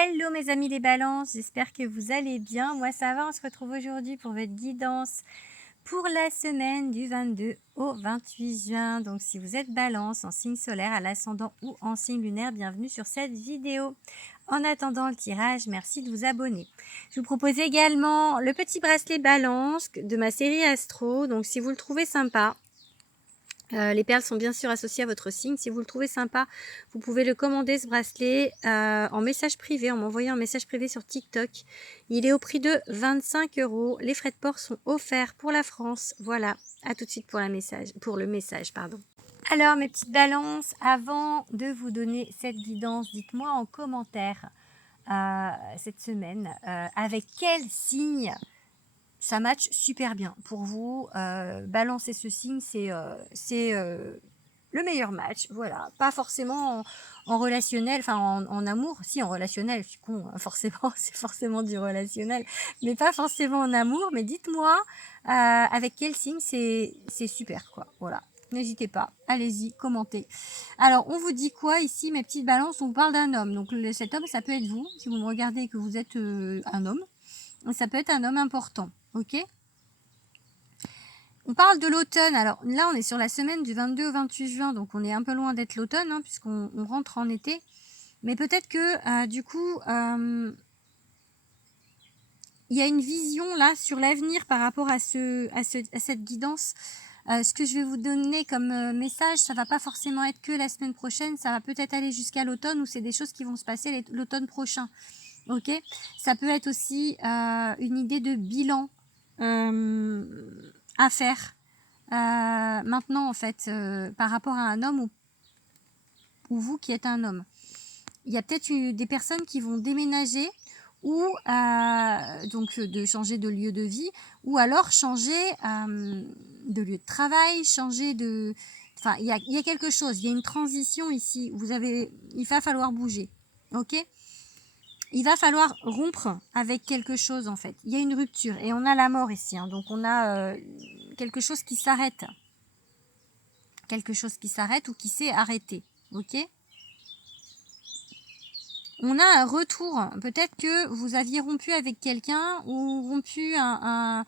Hello mes amis les balances, j'espère que vous allez bien. Moi ça va, on se retrouve aujourd'hui pour votre guidance pour la semaine du 22 au 28 juin. Donc si vous êtes balance en signe solaire, à l'ascendant ou en signe lunaire, bienvenue sur cette vidéo. En attendant le tirage, merci de vous abonner. Je vous propose également le petit bracelet balance de ma série Astro. Donc si vous le trouvez sympa, les perles sont bien sûr associées à votre signe. Si vous le trouvez sympa, vous pouvez le commander ce bracelet en message privé, en m'envoyant un message privé sur TikTok. Il est au prix de 25 €. Les frais de port sont offerts pour la France. Voilà, à tout de suite pour le message. Alors mes petites balances, avant de vous donner cette guidance, dites-moi en commentaire cette semaine avec quel signe ça match super bien pour vous. Balancer ce signe, c'est le meilleur match. Voilà, pas forcément en relationnel, enfin en amour. Si, en relationnel, je suis con, hein, forcément, c'est forcément du relationnel, mais pas forcément en amour. Mais dites-moi avec quel signe c'est super, quoi. Voilà. N'hésitez pas, allez-y, commentez. Alors, on vous dit quoi ici, mes petites balances? On parle d'un homme. Donc, cet homme, ça peut être vous, si vous me regardez et que vous êtes un homme. Ça peut être un homme important, ok? On parle de l'automne. Alors là, on est sur la semaine du 22 au 28 juin, donc on est un peu loin d'être l'automne, hein, puisqu'on rentre en été. Mais peut-être que, du coup, il y a une vision là sur l'avenir par rapport à cette guidance. Ce que je vais vous donner comme message, ça va pas forcément être que la semaine prochaine, ça va peut-être aller jusqu'à l'automne, où c'est des choses qui vont se passer l'automne prochain. Ok, ça peut être aussi une idée de bilan à faire maintenant en fait par rapport à un homme ou vous qui êtes un homme. Il y a peut-être des personnes qui vont déménager ou donc de changer de lieu de vie ou alors changer de lieu de travail, changer de... Enfin, il y a quelque chose, il y a une transition ici. Il va falloir bouger, ok? Il va falloir rompre avec quelque chose en fait. Il y a une rupture et on a la mort ici. Hein. Donc on a quelque chose qui s'arrête. Quelque chose qui s'arrête ou qui s'est arrêté. Ok? On a un retour. Peut-être que vous aviez rompu avec quelqu'un ou rompu un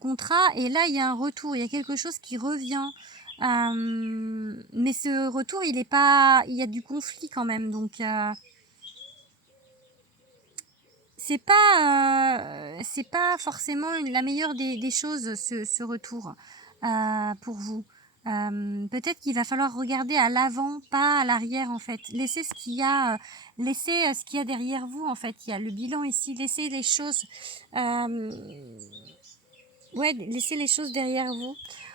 contrat et là il y a un retour. Il y a quelque chose qui revient. Mais ce retour, il est pas... Il y a du conflit quand même. Donc... c'est pas forcément la meilleure des choses ce retour pour vous. Peut-être qu'il va falloir regarder à l'avant, pas à l'arrière en fait. Laissez ce qu'il y a derrière vous en fait. Il y a le bilan ici. Laissez les choses, laissez les choses derrière vous.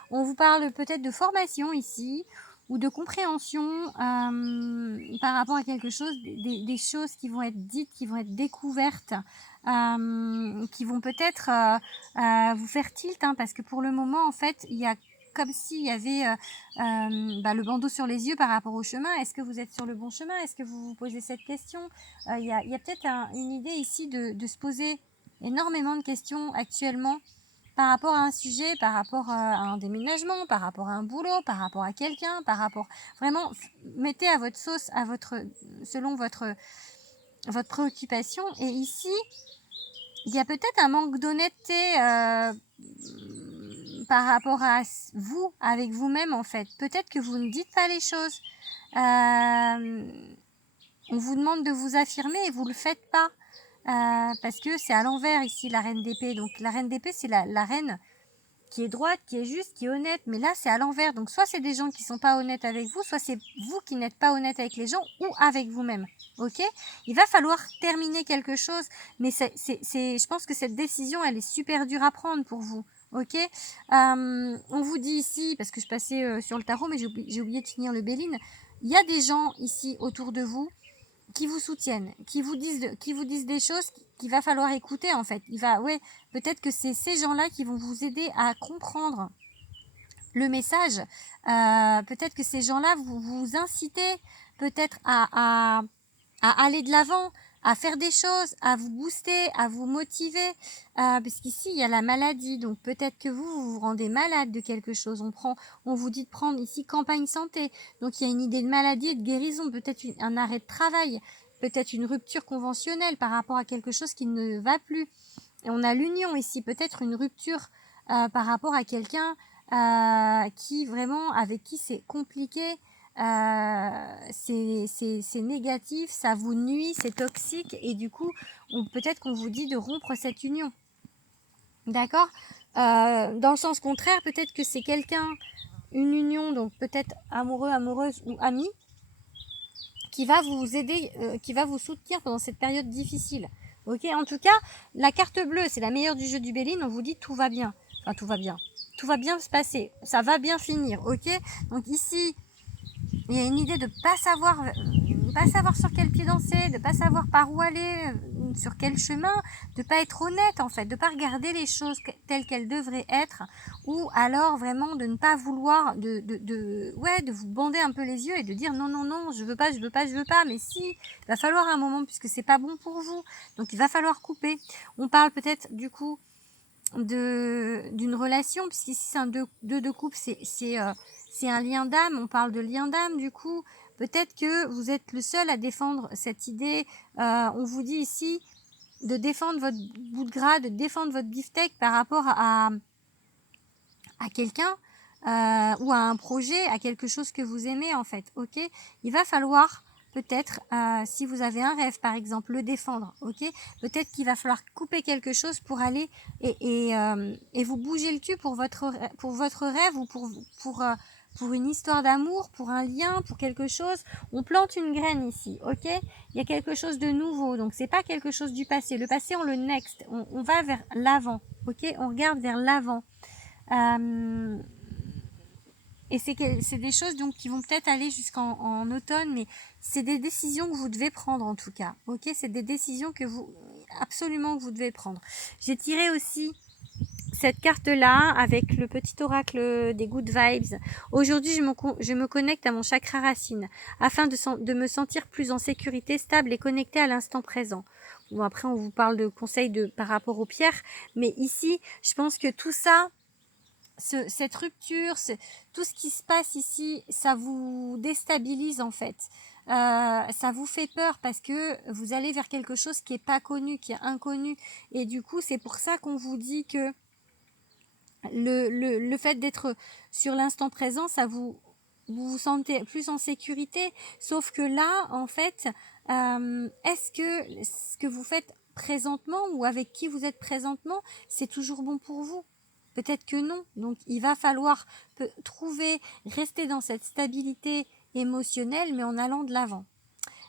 On vous parle peut-être de formation ici ou de compréhension par rapport à quelque chose, des choses qui vont être dites, qui vont être découvertes, qui vont peut-être vous faire tilt, hein, parce que pour le moment, en fait, il y a comme s'il y avait le bandeau sur les yeux par rapport au chemin. Est-ce que vous êtes sur le bon chemin? Est-ce que vous vous posez cette question? Il y a peut-être une idée ici de se poser énormément de questions actuellement par rapport à un sujet, par rapport à un déménagement, par rapport à un boulot, par rapport à quelqu'un, par rapport... Vraiment, mettez à votre sauce, selon votre préoccupation. Et ici, il y a peut-être un manque d'honnêteté par rapport à vous, avec vous-même en fait. Peut-être que vous ne dites pas les choses. On vous demande de vous affirmer et vous ne le faites pas. Parce que c'est à l'envers ici la reine d'épée. Donc la reine d'épée, c'est la reine qui est droite, qui est juste, qui est honnête. Mais là, c'est à l'envers. Donc soit c'est des gens qui sont pas honnêtes avec vous, soit c'est vous qui n'êtes pas honnête avec les gens ou avec vous-même. Ok? Il va falloir terminer quelque chose. Mais je pense que cette décision, elle est super dure à prendre pour vous. Ok? On vous dit ici, parce que je passais sur le tarot, mais j'ai oublié de finir le Béline. Il y a des gens ici autour de vous qui vous soutiennent, qui vous disent des choses qu'il va falloir écouter en fait. Peut-être que c'est ces gens-là qui vont vous aider à comprendre le message. Peut-être que ces gens-là vous incitez peut-être à aller de l'avant, à faire des choses, à vous booster, à vous motiver, parce qu'ici il y a la maladie, donc peut-être que vous vous rendez malade de quelque chose. On vous dit de prendre ici campagne santé, donc il y a une idée de maladie et de guérison, peut-être un arrêt de travail. peut-être une rupture conventionnelle par rapport à quelque chose qui ne va plus. Et on a l'union ici, peut-être une rupture par rapport à quelqu'un qui vraiment, avec qui c'est compliqué, c'est négatif, ça vous nuit, c'est toxique, et du coup, peut-être qu'on vous dit de rompre cette union. D'accord. Dans le sens contraire, peut-être que c'est quelqu'un, une union, donc peut-être amoureux, amoureuse ou ami, qui va vous aider, qui va vous soutenir pendant cette période difficile. Ok. En tout cas, la carte bleue, c'est la meilleure du jeu du Béline. On vous dit tout va bien. Enfin, tout va bien. Tout va bien se passer. Ça va bien finir. Ok. Donc ici, il y a une idée de pas savoir sur quel pied danser, de pas savoir par où aller, sur quel chemin, de pas être honnête en fait, de pas regarder les choses telles qu'elles devraient être, ou alors vraiment de ne pas vouloir de vous bander un peu les yeux et de dire non non non, je veux pas, mais si, il va falloir un moment puisque c'est pas bon pour vous, donc il va falloir couper. On parle peut-être du coup d'une relation, puisqu'ici c'est un deux de couple, c'est un lien d'âme, on parle de lien d'âme, du coup peut-être que vous êtes le seul à défendre cette idée. On vous dit ici de défendre votre bout de gras, de défendre votre beefsteak par rapport à quelqu'un ou à un projet, à quelque chose que vous aimez en fait. Ok, il va falloir peut-être, si vous avez un rêve par exemple, le défendre. Ok, peut-être qu'il va falloir couper quelque chose pour aller et vous bouger le cul pour votre rêve ou pour une histoire d'amour, pour un lien, pour quelque chose. On plante une graine ici, ok. Il y a quelque chose de nouveau, donc c'est pas quelque chose du passé. Le passé, on le next, on va vers l'avant, ok. On regarde vers l'avant. Et c'est des choses donc qui vont peut-être aller jusqu'en automne, mais c'est des décisions que vous devez prendre en tout cas. Ok, c'est des décisions que vous devez prendre. J'ai tiré aussi cette carte-là avec le petit oracle des good vibes. Aujourd'hui, je me connecte à mon chakra racine afin de me sentir plus en sécurité, stable et connectée à l'instant présent. Bon, après, on vous parle de conseils par rapport aux pierres, mais ici, je pense que tout ça, cette rupture, tout ce qui se passe ici, ça vous déstabilise en fait. Ça vous fait peur parce que vous allez vers quelque chose qui est pas connu, qui est inconnu. Et du coup, c'est pour ça qu'on vous dit que le fait d'être sur l'instant présent, vous vous sentez plus en sécurité. Sauf que là, en fait, est-ce que ce que vous faites présentement ou avec qui vous êtes présentement, c'est toujours bon pour vous? Peut-être que non. Donc, il va falloir rester dans cette stabilité émotionnelle, mais en allant de l'avant.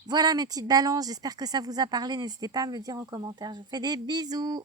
Voilà mes petites balances. J'espère que ça vous a parlé. N'hésitez pas à me le dire en commentaire. Je vous fais des bisous.